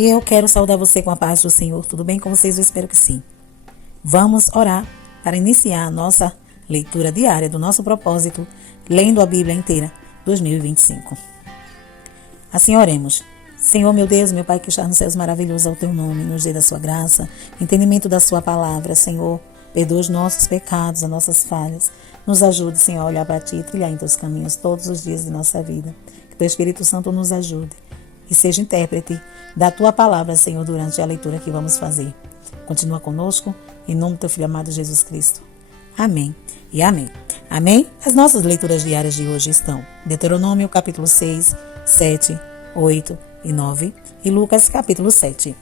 E eu quero saudar você com a paz do Senhor. Tudo bem com vocês? Eu espero que sim. Vamos orar para iniciar a nossa leitura diária do nosso propósito, lendo a Bíblia inteira, 2025. Assim oremos. Senhor, meu Deus, meu Pai que está nos céus, maravilhoso é o Teu nome, nos dê da Sua graça, entendimento da Sua palavra, Senhor. Perdoa os nossos pecados, as nossas falhas. Nos ajude, Senhor, a olhar para Ti e trilhar em Teus caminhos todos os dias de nossa vida. Que Teu Espírito Santo nos ajude e seja intérprete da Tua palavra, Senhor, durante a leitura que vamos fazer. Continua conosco, em nome do Teu Filho amado Jesus Cristo. Amém e amém. Amém? As nossas leituras diárias de hoje estão Deuteronômio, capítulo 6, 7, 8 e 9 e Lucas, capítulo 7.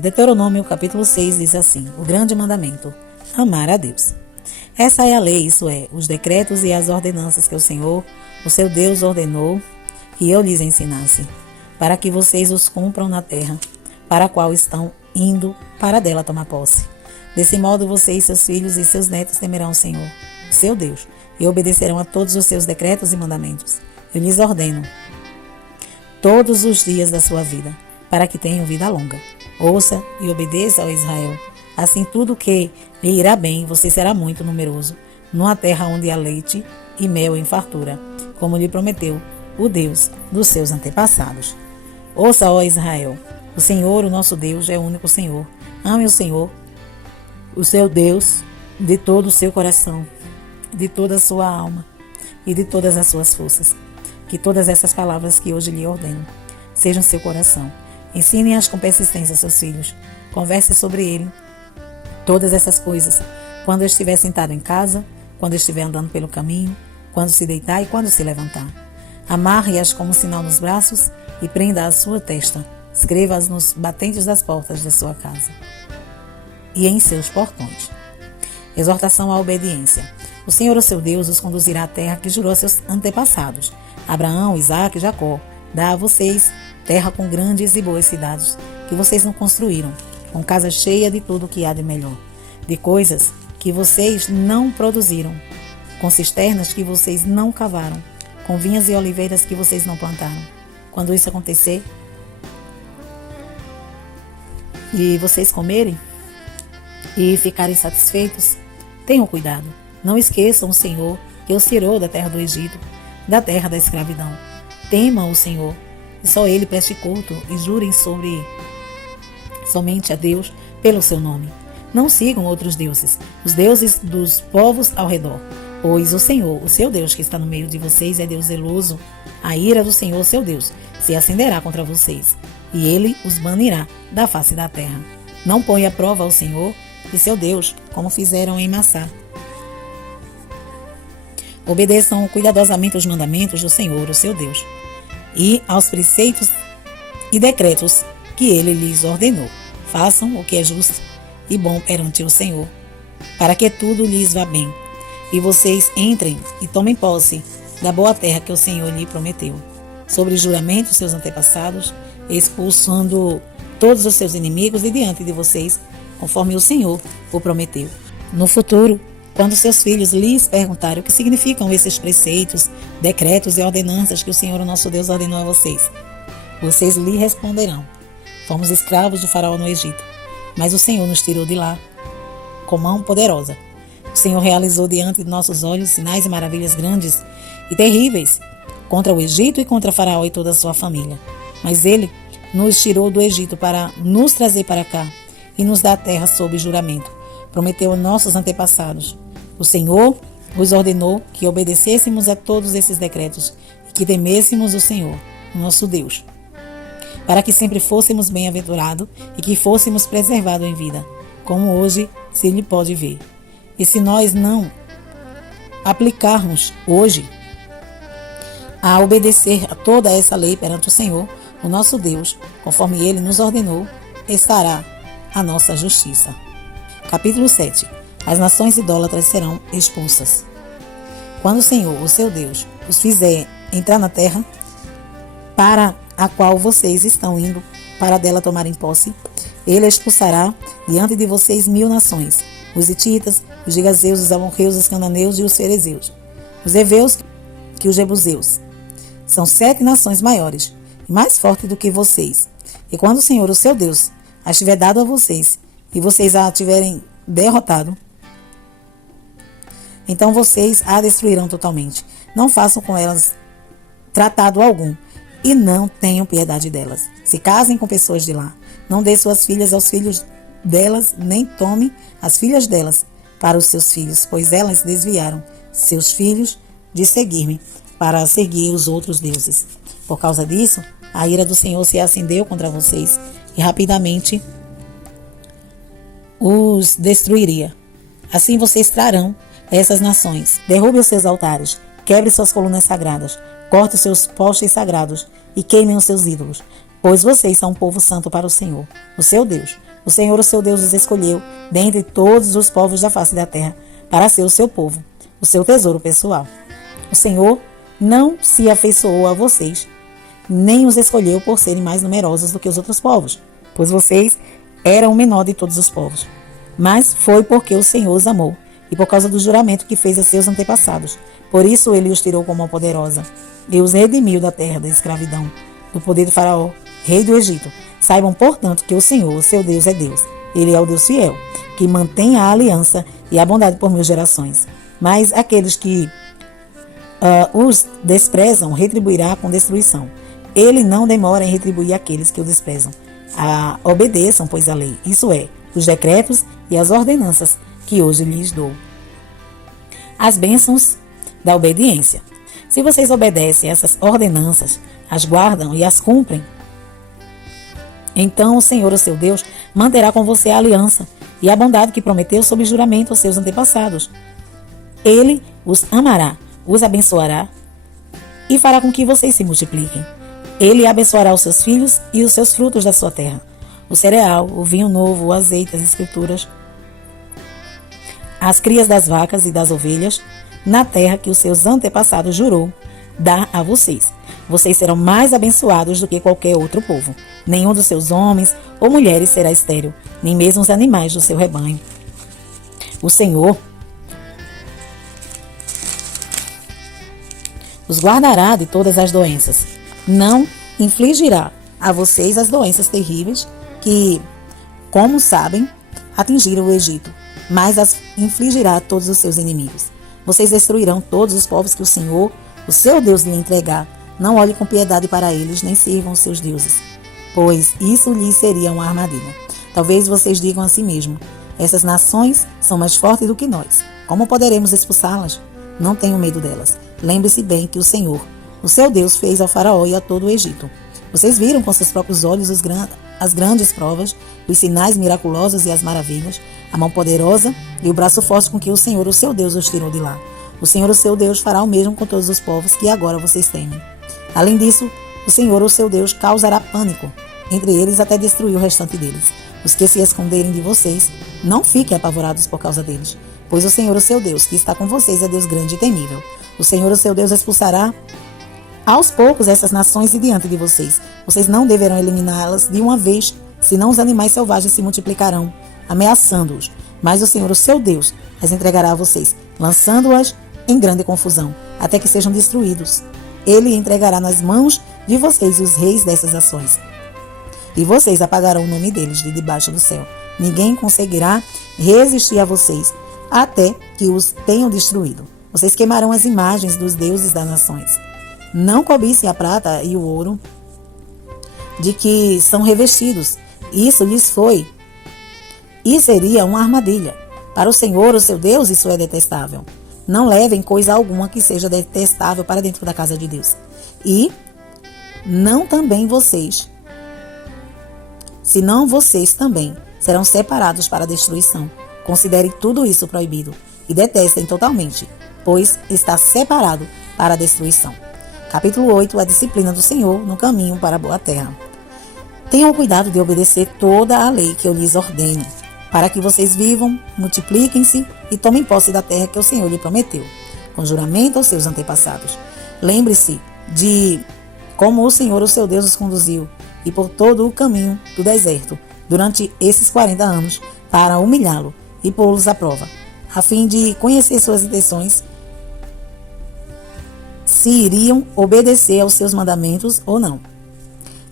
Deuteronômio, capítulo 6, diz assim: o grande mandamento, amar a Deus. Essa é a lei, isso é, os decretos e as ordenanças que o Senhor, o seu Deus, ordenou que eu lhes ensinasse, para que vocês os cumpram na terra, para a qual estão indo para dela tomar posse. Desse modo, vocês, seus filhos e seus netos temerão o Senhor, o seu Deus, e obedecerão a todos os seus decretos e mandamentos. Eu lhes ordeno todos os dias da sua vida, para que tenham vida longa. Ouça e obedeça ao Israel. Assim tudo que lhe irá bem, você será muito numeroso, numa terra onde há leite e mel em fartura, como lhe prometeu o Deus dos seus antepassados. Ouça, ó Israel, o Senhor, o nosso Deus, é o único Senhor. Ame o Senhor, o seu Deus, de todo o seu coração, de toda a sua alma e de todas as suas forças. Que todas essas palavras que hoje lhe ordeno sejam seu coração. Ensine-as com persistência a seus filhos. Converse sobre ele todas essas coisas, quando estiver sentado em casa, quando estiver andando pelo caminho, quando se deitar e quando se levantar. Amarre-as como sinal nos braços e prenda à sua testa. Escreva-as nos batentes das portas da sua casa e em seus portões. Exortação à obediência. O Senhor, o seu Deus, os conduzirá à terra que jurou a seus antepassados, Abraão, Isaque e Jacó. Dá a vocês terra com grandes e boas cidades que vocês não construíram, com casa cheia de tudo que há de melhor, de coisas que vocês não produziram, com cisternas que vocês não cavaram, com vinhas e oliveiras que vocês não plantaram. Quando isso acontecer e vocês comerem e ficarem satisfeitos, tenham cuidado. Não esqueçam o Senhor que os tirou da terra do Egito, da terra da escravidão. Temam o Senhor e só Ele preste culto e jurem somente a Deus pelo seu nome. Não sigam outros deuses, os deuses dos povos ao redor, pois o Senhor, o seu Deus que está no meio de vocês, é Deus zeloso. A ira do Senhor, seu Deus, se acenderá contra vocês, e Ele os banirá da face da terra. Não ponha à prova ao Senhor e seu Deus, como fizeram em Massá. Obedeçam cuidadosamente os mandamentos do Senhor, o seu Deus, e aos preceitos e decretos que Ele lhes ordenou. Façam o que é justo e bom perante o Senhor, para que tudo lhes vá bem, e vocês entrem e tomem posse da boa terra que o Senhor lhe prometeu, sobre juramento seus antepassados, expulsando todos os seus inimigos de diante de vocês, conforme o Senhor o prometeu. No futuro, quando seus filhos lhes perguntarem o que significam esses preceitos, decretos e ordenanças que o Senhor, o nosso Deus, ordenou a vocês, vocês lhe responderão: fomos escravos do faraó no Egito, mas o Senhor nos tirou de lá com mão poderosa. O Senhor realizou diante de nossos olhos sinais e maravilhas grandes e terríveis contra o Egito e contra faraó e toda a sua família. Mas Ele nos tirou do Egito para nos trazer para cá e nos dar a terra sob juramento. Prometeu a nossos antepassados. O Senhor os ordenou que obedecêssemos a todos esses decretos e que temêssemos o Senhor, o nosso Deus, para que sempre fôssemos bem-aventurados e que fôssemos preservados em vida, como hoje se lhe pode ver. E se nós não aplicarmos hoje a obedecer a toda essa lei perante o Senhor, o nosso Deus, conforme Ele nos ordenou, estará a nossa justiça. Capítulo 7. As nações idólatras serão expulsas. Quando o Senhor, o seu Deus, os fizer entrar na terra para a qual vocês estão indo para dela tomarem posse, Ele expulsará diante de vocês 1000 nações: os hititas, os gigazeus, os amorreus, os cananeus e os ferezeus, os heveus e os jebuseus. São 7 nações maiores, e mais forte do que vocês. E quando o Senhor, o seu Deus, as tiver dado a vocês, e vocês a tiverem derrotado, então vocês a destruirão totalmente. Não façam com elas tratado algum, e não tenham piedade delas. Se casem com pessoas de lá. Não dê suas filhas aos filhos delas, nem tome as filhas delas para os seus filhos, pois elas desviaram seus filhos de seguir-me para seguir os outros deuses. Por causa disso, a ira do Senhor se acendeu contra vocês e rapidamente os destruiria. Assim vocês trarão essas nações. Derrube os seus altares, quebre suas colunas sagradas, corte os seus postes sagrados e queimem os seus ídolos, pois vocês são um povo santo para o Senhor, o seu Deus. O Senhor, o seu Deus, os escolheu dentre todos os povos da face da terra para ser o seu povo, o seu tesouro pessoal. O Senhor não se afeiçoou a vocês, nem os escolheu por serem mais numerosos do que os outros povos, pois vocês eram o menor de todos os povos. Mas foi porque o Senhor os amou e por causa do juramento que fez a seus antepassados. Por isso ele os tirou com mão poderosa e os redimiu da terra da escravidão, do poder de Faraó, rei do Egito. Saibam, portanto, que o Senhor, o seu Deus, é Deus. Ele é o Deus fiel, que mantém a aliança e a bondade por 1000 gerações. Mas aqueles que os desprezam, retribuirá com destruição. Ele não demora em retribuir aqueles que o desprezam. Obedeçam, pois, a lei, isso é, os decretos e as ordenanças que hoje lhes dou. As bênçãos da obediência. Se vocês obedecem a essas ordenanças, as guardam e as cumprem, então o Senhor, o seu Deus, manterá com você a aliança e a bondade que prometeu sob juramento aos seus antepassados. Ele os amará, os abençoará e fará com que vocês se multipliquem. Ele abençoará os seus filhos e os seus frutos da sua terra, o cereal, o vinho novo, o azeite, as escrituras, as crias das vacas e das ovelhas, na terra que os seus antepassados jurou dar a vocês. Vocês serão mais abençoados do que qualquer outro povo. Nenhum dos seus homens ou mulheres será estéril, nem mesmo os animais do seu rebanho. O Senhor os guardará de todas as doenças. Não infligirá a vocês as doenças terríveis que, como sabem, atingiram o Egito, mas as infligirá a todos os seus inimigos. Vocês destruirão todos os povos que o Senhor, o seu Deus, lhe entregar. Não olhe com piedade para eles, nem sirvam os seus deuses, pois isso lhes seria uma armadilha. Talvez vocês digam a si mesmo: essas nações são mais fortes do que nós. Como poderemos expulsá-las? Não tenham medo delas. Lembre-se bem que o Senhor, o seu Deus, fez ao Faraó e a todo o Egito. Vocês viram com seus próprios olhos as grandes provas, os sinais miraculosos e as maravilhas, a mão poderosa e o braço forte com que o Senhor, o seu Deus, os tirou de lá. O Senhor, o seu Deus, fará o mesmo com todos os povos que agora vocês temem. Além disso, o Senhor, o seu Deus, causará pânico entre eles até destruir o restante deles. Os que se esconderem de vocês, não fiquem apavorados por causa deles, pois o Senhor, o seu Deus, que está com vocês, é Deus grande e temível. O Senhor, o seu Deus, expulsará aos poucos essas nações de diante de vocês. Vocês não deverão eliminá-las de uma vez, senão os animais selvagens se multiplicarão, ameaçando-os. Mas o Senhor, o seu Deus, as entregará a vocês, lançando-as em grande confusão, até que sejam destruídos. Ele entregará nas mãos de vocês os reis dessas ações, e vocês apagarão o nome deles de debaixo do céu. Ninguém conseguirá resistir a vocês, até que os tenham destruído. Vocês queimarão as imagens dos deuses das nações. Não cobicem a prata e o ouro de que são revestidos. Isso lhes foi e seria uma armadilha. Para o Senhor, o seu Deus, isso é detestável. Não levem coisa alguma que seja detestável para dentro da casa de Deus. E não também vocês, senão vocês também serão separados para a destruição. Considere tudo isso proibido e detestem totalmente, pois está separado para a destruição. Capítulo 8. A disciplina do Senhor no caminho para a boa terra. Tenham cuidado de obedecer toda a lei que eu lhes ordeno, para que vocês vivam, multipliquem-se e tomem posse da terra que o Senhor lhe prometeu, com juramento aos seus antepassados. Lembre-se de como o Senhor, o seu Deus, os conduziu e por todo o caminho do deserto durante esses 40 anos para humilhá-lo e pô-los à prova, a fim de conhecer suas intenções, se iriam obedecer aos seus mandamentos ou não.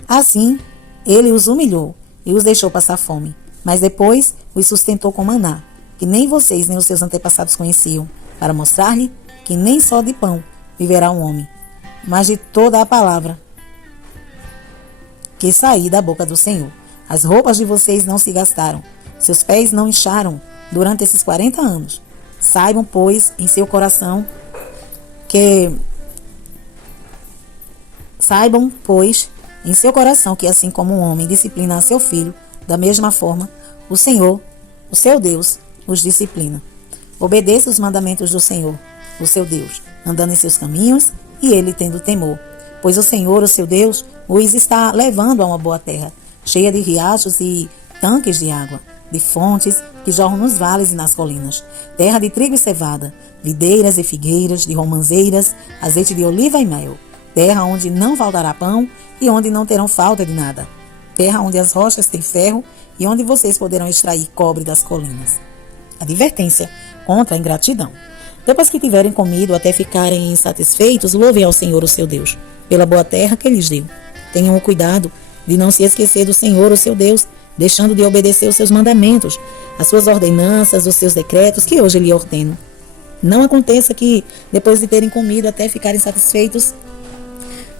Assim, ele os humilhou e os deixou passar fome, mas depois os sustentou com maná, que nem vocês nem os seus antepassados conheciam, para mostrar-lhe que nem só de pão viverá um homem, mas de toda a palavra que sair da boca do Senhor. As roupas de vocês não se gastaram, seus pés não incharam durante esses 40 anos. Saibam, pois, em seu coração que assim como um homem disciplina a seu filho, da mesma forma, o Senhor, o seu Deus, os disciplina. Obedeça os mandamentos do Senhor, o seu Deus, andando em seus caminhos e ele tendo temor. Pois o Senhor, o seu Deus, os está levando a uma boa terra, cheia de riachos e tanques de água, de fontes que jorram nos vales e nas colinas, terra de trigo e cevada, videiras e figueiras, de romãzeiras, azeite de oliva e mel, terra onde não faltará pão e onde não terão falta de nada, terra onde as rochas têm ferro e onde vocês poderão extrair cobre das colinas. Advertência contra a ingratidão. Depois que tiverem comido até ficarem insatisfeitos, louvem ao Senhor, o seu Deus, pela boa terra que lhes deu. Tenham o cuidado de não se esquecer do Senhor, o seu Deus, deixando de obedecer os seus mandamentos, as suas ordenanças, os seus decretos que hoje lhe ordeno. Não aconteça que, depois de terem comido até ficarem satisfeitos,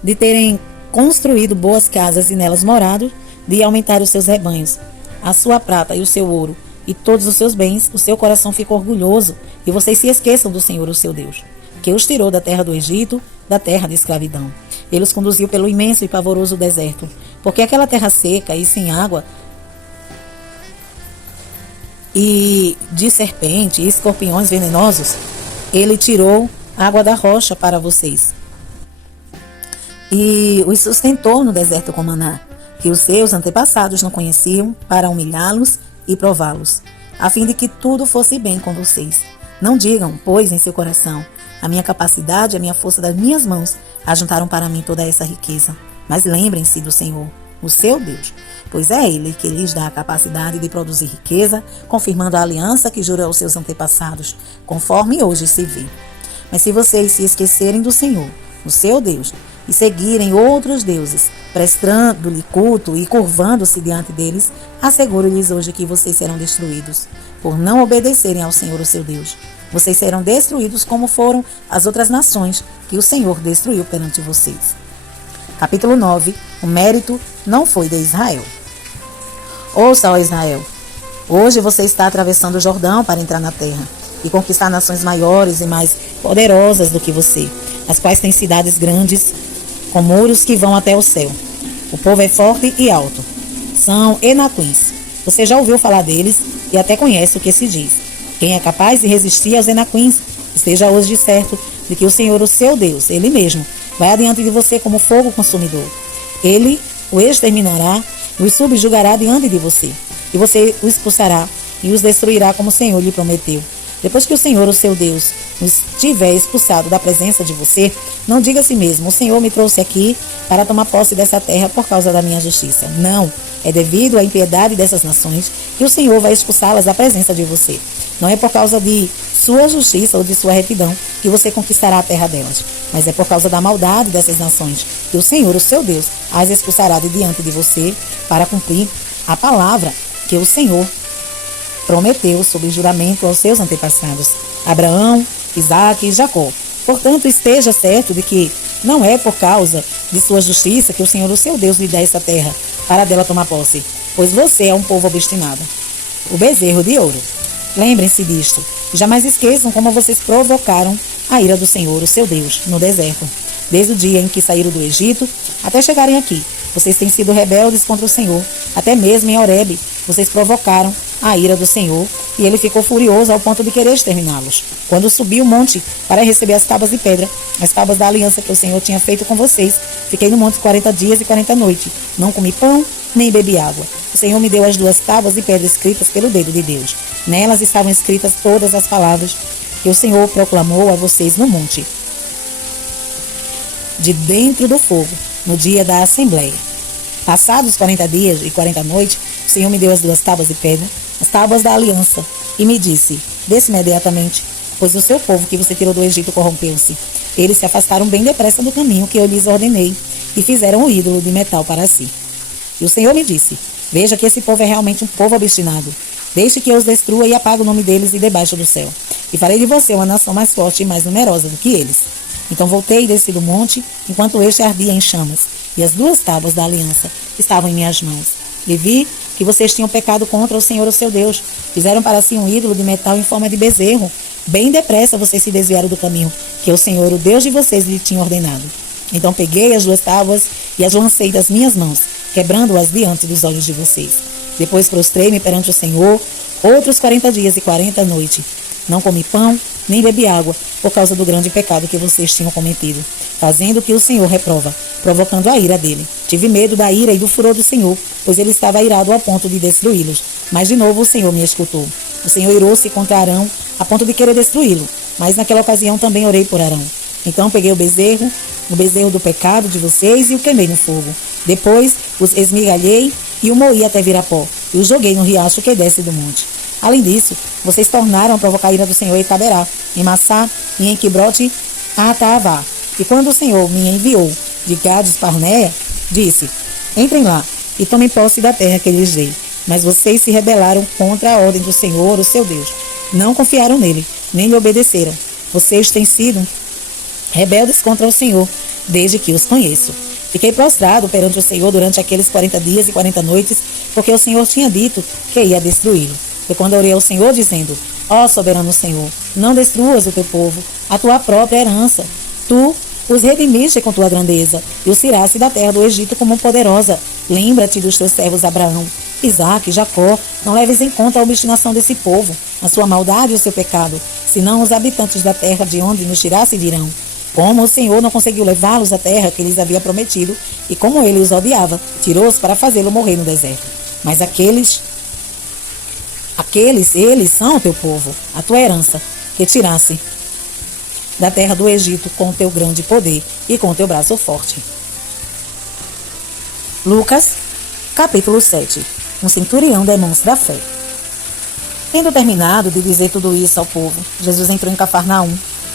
de terem construído boas casas e nelas morado, de aumentar os seus rebanhos, a sua prata e o seu ouro, e todos os seus bens, o seu coração fica orgulhoso, e vocês se esqueçam do Senhor, o seu Deus, que os tirou da terra do Egito, da terra de escravidão. Ele os conduziu pelo imenso e pavoroso deserto, porque aquela terra seca e sem água, e de serpente e escorpiões venenosos, ele tirou água da rocha para vocês, e os sustentou no deserto com maná, que os seus antepassados não conheciam, para humilhá-los e prová-los, a fim de que tudo fosse bem com vocês. Não digam, pois, em seu coração: a minha capacidade e a minha força das minhas mãos ajuntaram para mim toda essa riqueza. Mas lembrem-se do Senhor, o seu Deus, pois é Ele que lhes dá a capacidade de produzir riqueza, confirmando a aliança que jurou aos seus antepassados, conforme hoje se vê. Mas se vocês se esquecerem do Senhor, o seu Deus, e seguirem outros deuses, prestando-lhe culto e curvando-se diante deles, asseguro-lhes hoje que vocês serão destruídos, por não obedecerem ao Senhor, o seu Deus. Vocês serão destruídos como foram as outras nações que o Senhor destruiu perante vocês. Capítulo 9. O mérito não foi de Israel. Ouça, ó Israel, hoje você está atravessando o Jordão para entrar na terra e conquistar nações maiores e mais poderosas do que você, as quais têm cidades grandes, com muros que vão até o céu. O povo é forte e alto. São enaquins. Você já ouviu falar deles e até conhece o que se diz. Quem é capaz de resistir aos enaquins, esteja hoje certo de que o Senhor, o seu Deus, Ele mesmo, vai adiante de você como fogo consumidor. Ele o exterminará e os subjugará diante de você. E você o expulsará e os destruirá como o Senhor lhe prometeu. Depois que o Senhor, o seu Deus, os tiver expulsado da presença de você, não diga a si mesmo: o Senhor me trouxe aqui para tomar posse dessa terra por causa da minha justiça. Não, é devido à impiedade dessas nações que o Senhor vai expulsá-las da presença de você. Não é por causa de sua justiça ou de sua retidão que você conquistará a terra delas, mas é por causa da maldade dessas nações que o Senhor, o seu Deus, as expulsará de diante de você para cumprir a palavra que o Senhor prometeu sob juramento aos seus antepassados, Abraão, Isaque e Jacó. Portanto, esteja certo de que não é por causa de sua justiça que o Senhor, o seu Deus, lhe dá essa terra para dela tomar posse, pois você é um povo obstinado. O bezerro de ouro. Lembrem-se disto, e jamais esqueçam como vocês provocaram a ira do Senhor, o seu Deus, no deserto. Desde o dia em que saíram do Egito até chegarem aqui, vocês têm sido rebeldes contra o Senhor. Até mesmo em Horebe, vocês provocaram a ira do Senhor, e ele ficou furioso ao ponto de querer exterminá-los. Quando subi o monte para receber as tábuas de pedra, as tábuas da aliança que o Senhor tinha feito com vocês, fiquei no monte 40 dias e 40 noites. Não comi pão, nem bebi água. O Senhor me deu as 2 tábuas de pedra escritas pelo dedo de Deus. Nelas estavam escritas todas as palavras que o Senhor proclamou a vocês no monte, de dentro do fogo, no dia da assembleia. Passados 40 dias e 40 noites, o Senhor me deu as 2 tábuas de pedra, as tábuas da aliança, e me disse: desce imediatamente, pois o seu povo que você tirou do Egito corrompeu-se. Eles se afastaram bem depressa do caminho que eu lhes ordenei, e fizeram um ídolo de metal para si. E o Senhor me disse: veja que esse povo é realmente um povo obstinado. Deixe que eu os destrua e apague o nome deles de debaixo do céu. E farei de você uma nação mais forte e mais numerosa do que eles. Então voltei e desci do monte, enquanto este ardia em chamas, e as 2 tábuas da aliança estavam em minhas mãos. E vi que vocês tinham pecado contra o Senhor, o seu Deus. Fizeram para si um ídolo de metal em forma de bezerro. Bem depressa vocês se desviaram do caminho que o Senhor, o Deus de vocês, lhe tinha ordenado. Então peguei as 2 tábuas e as lancei das minhas mãos, quebrando-as diante dos olhos de vocês. Depois prostrei-me perante o Senhor outros 40 dias e 40 noites. Não comi pão, nem bebi água, por causa do grande pecado que vocês tinham cometido, fazendo o que o Senhor reprova, provocando a ira dele. Tive medo da ira e do furor do Senhor, pois ele estava irado ao ponto de destruí-los. Mas de novo o Senhor me escutou. O Senhor irou-se contra Arão, a ponto de querer destruí-lo. Mas naquela ocasião também orei por Arão. Então peguei o bezerro do pecado de vocês, e o queimei no fogo. Depois os esmigalhei e o moí até virar pó, e o joguei no riacho que desce do monte. Além disso, vocês tornaram a provocar a ira do Senhor em Taberá, em Massá e em Quibrote Ataavá. E quando o Senhor me enviou de Gades Barneia, disse: entrem lá e tomem posse da terra que lhes dei. Mas vocês se rebelaram contra a ordem do Senhor, o seu Deus. Não confiaram nele, nem lhe obedeceram. Vocês têm sido rebeldes contra o Senhor, desde que os conheço. Fiquei prostrado perante o Senhor durante aqueles 40 dias e 40 noites, porque o Senhor tinha dito que ia destruí-lo. Foi quando orei ao Senhor, dizendo: ó soberano Senhor, não destruas o teu povo, a tua própria herança. Tu os redimiste com tua grandeza, e os tiraste da terra do Egito como poderosa. Lembra-te dos teus servos Abraão, Isaque e Jacó. Não leves em conta a obstinação desse povo, a sua maldade e o seu pecado, senão os habitantes da terra de onde nos tiraste dirão: como o Senhor não conseguiu levá-los à terra que lhes havia prometido, e como ele os odiava, tirou-os para fazê-lo morrer no deserto. Mas eles são o teu povo, a tua herança, que tirasse da terra do Egito com o teu grande poder e com o teu braço forte. Lucas, capítulo 7. Um centurião demonstra a fé. Tendo terminado de dizer tudo isso ao povo, Jesus entrou em Cafarnaum.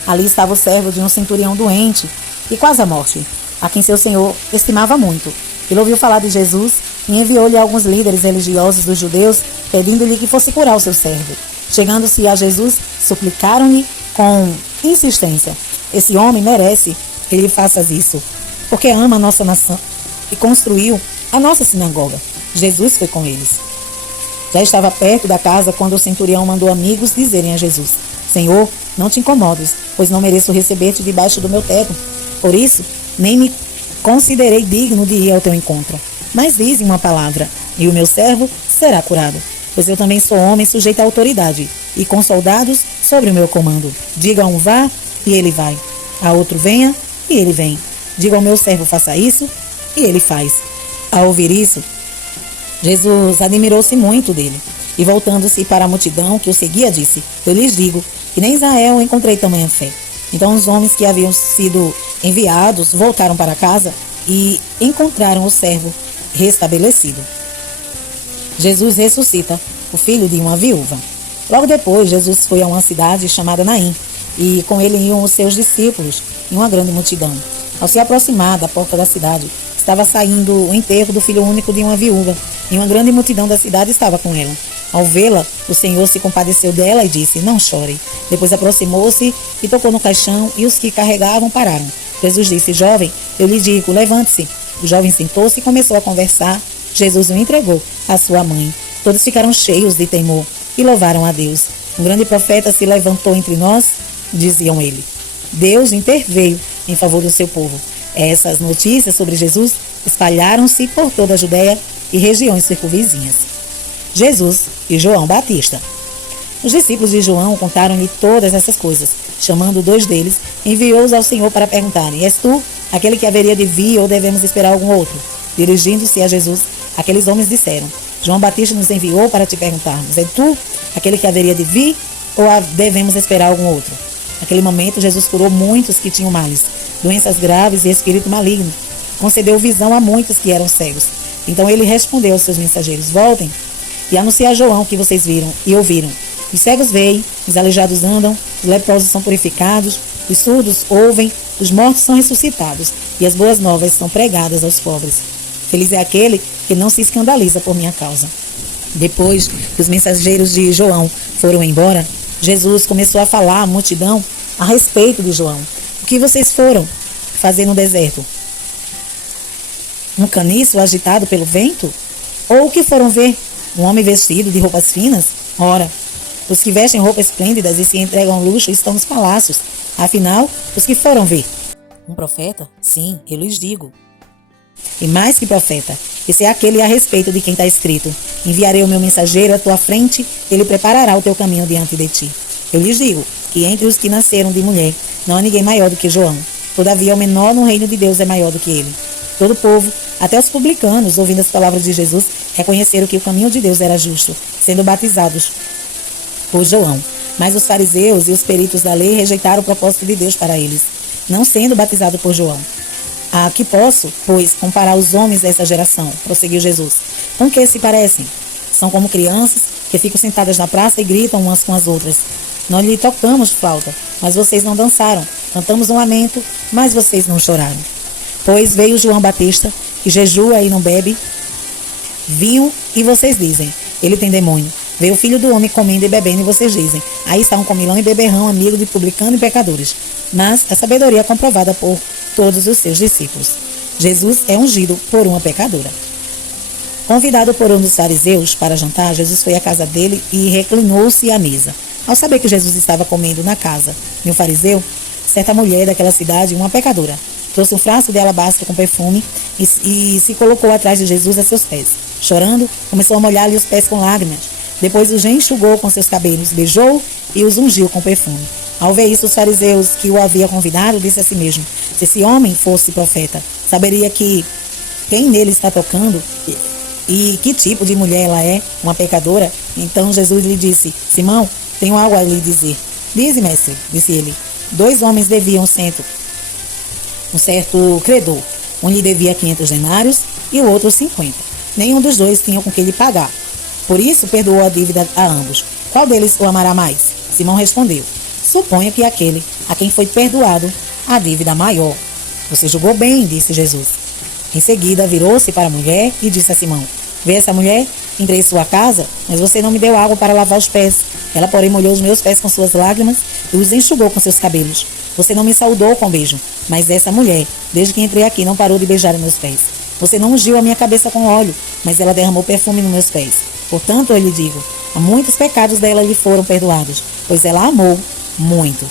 Ali estava o servo de um centurião doente e quase à morte, a quem seu senhor estimava muito. Ele ouviu falar de Jesus e enviou-lhe alguns líderes religiosos dos judeus, pedindo-lhe que fosse curar o seu servo. Chegando-se a Jesus, suplicaram-lhe com insistência: esse homem merece que lhe faças isso, porque ama a nossa nação e construiu a nossa sinagoga. Jesus foi com eles. Já estava perto da casa quando o centurião mandou amigos dizerem a Jesus: Senhor, não te incomodes, pois não mereço receber-te debaixo do meu teto. Por isso, nem me considerei digno de ir ao teu encontro. Mas dize uma palavra, e o meu servo será curado. Pois eu também sou homem sujeito à autoridade, e com soldados sobre o meu comando. Diga a um vá, e ele vai. A outro venha, e ele vem. Diga ao meu servo faça isso, e ele faz. Ao ouvir isso, Jesus admirou-se muito dele. E voltando-se para a multidão que o seguia, disse: eu lhes digo que nem Israel encontrei tamanha fé. Então os homens que haviam sido enviados voltaram para casa e encontraram o servo restabelecido. Jesus ressuscita o filho de uma viúva. Logo depois, Jesus foi a uma cidade chamada Naim, e com ele iam os seus discípulos e uma grande multidão. Ao se aproximar da porta da cidade, estava saindo o enterro do filho único de uma viúva, e uma grande multidão da cidade estava com ela. Ao vê-la, o Senhor se compadeceu dela e disse: não chore. Depois aproximou-se e tocou no caixão, e os que carregavam pararam. Jesus disse: jovem, eu lhe digo, levante-se. O jovem sentou-se e começou a conversar. Jesus o entregou à sua mãe. Todos ficaram cheios de temor e louvaram a Deus. Um grande profeta se levantou entre nós, diziam ele. Deus interveio em favor do seu povo. Essas notícias sobre Jesus espalharam-se por toda a Judéia e regiões circunvizinhas. Jesus e João Batista. Os discípulos de João contaram-lhe todas essas coisas. Chamando 2 deles, enviou-os ao Senhor para perguntarem: és tu aquele que haveria de vir ou devemos esperar algum outro? Dirigindo-se a Jesus, aqueles homens disseram: João Batista nos enviou para te perguntarmos: é tu aquele que haveria de vir ou devemos esperar algum outro? Naquele momento, Jesus curou muitos que tinham males, doenças graves e espírito maligno. Concedeu visão a muitos que eram cegos. Então ele respondeu aos seus mensageiros: voltem e anunciei a João que vocês viram e ouviram. Os cegos veem, os aleijados andam, os leprosos são purificados, os surdos ouvem, os mortos são ressuscitados, e as boas novas são pregadas aos pobres. Feliz é aquele que não se escandaliza por minha causa. Depois que os mensageiros de João foram embora, Jesus começou a falar à multidão a respeito de João. O que vocês foram fazer no deserto? Um caniço agitado pelo vento? Ou o que foram ver? Um homem vestido de roupas finas? Ora, os que vestem roupas esplêndidas e se entregam ao luxo estão nos palácios. Afinal, os que foram ver? Um profeta? Sim, eu lhes digo. E mais que profeta, esse é aquele a respeito de quem está escrito: enviarei o meu mensageiro à tua frente, ele preparará o teu caminho diante de ti. Eu lhes digo que entre os que nasceram de mulher, não há ninguém maior do que João. Todavia, o menor no reino de Deus é maior do que ele. Todo o povo, até os publicanos, ouvindo as palavras de Jesus, reconheceram que o caminho de Deus era justo, sendo batizados por João. Mas os fariseus e os peritos da lei rejeitaram o propósito de Deus para eles, não sendo batizados por João. Ah, que posso, pois, comparar os homens dessa geração, prosseguiu Jesus. Com que se parecem? São como crianças que ficam sentadas na praça e gritam umas com as outras. Nós lhe tocamos flauta, mas vocês não dançaram. Cantamos um lamento, mas vocês não choraram. Pois veio João Batista, que jejua e não bebe vinho, e vocês dizem: ele tem demônio. Veio o filho do homem comendo e bebendo, e vocês dizem: aí está um comilão e beberrão, amigo de publicano e pecadores. Mas a sabedoria é comprovada por todos os seus discípulos. Jesus é ungido por uma pecadora. Convidado por um dos fariseus para jantar, Jesus foi à casa dele e reclinou-se à mesa. Ao saber que Jesus estava comendo na casa de um fariseu, certa mulher daquela cidade, uma pecadora, trouxe um frasco de alabastro com perfume e se colocou atrás de Jesus a seus pés. Chorando, começou a molhar-lhe os pés com lágrimas. Depois os enxugou com seus cabelos, beijou e os ungiu com perfume. Ao ver isso, os fariseus que o havia convidado disse a si mesmo: se esse homem fosse profeta, saberia que quem nele está tocando e que tipo de mulher ela é, uma pecadora. Então Jesus lhe disse: Simão, tenho algo a lhe dizer. Dize, mestre, disse ele. 2 homens deviam um certo credor. Um lhe devia 500 denários e o outro 50. Nenhum dos dois tinha com que lhe pagar. Por isso perdoou a dívida a ambos. Qual deles o amará mais? Simão respondeu: suponho que aquele a quem foi perdoado a dívida maior. Você julgou bem, disse Jesus. Em seguida virou-se para a mulher e disse a Simão: vê essa mulher? Entrei em sua casa, mas você não me deu água para lavar os pés. Ela, porém, molhou os meus pés com suas lágrimas e os enxugou com seus cabelos. Você não me saudou com beijo, mas essa mulher, desde que entrei aqui, não parou de beijar os meus pés. Você não ungiu a minha cabeça com óleo, mas ela derramou perfume nos meus pés. Portanto, eu lhe digo, há muitos pecados dela lhe foram perdoados, pois ela amou muito.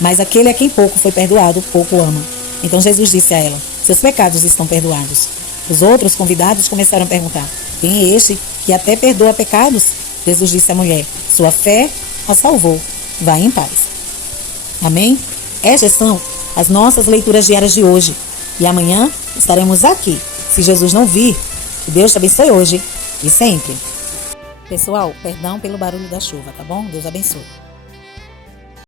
Mas aquele a quem pouco foi perdoado, pouco ama. Então Jesus disse a ela: seus pecados estão perdoados. Os outros convidados começaram a perguntar: quem é este que até perdoa pecados? Jesus disse à mulher: sua fé a salvou. Vá em paz. Amém? Estas são as nossas leituras diárias de hoje. E amanhã estaremos aqui, se Jesus não vir. Que Deus te abençoe hoje e sempre. Pessoal, perdão pelo barulho da chuva, tá bom? Deus abençoe.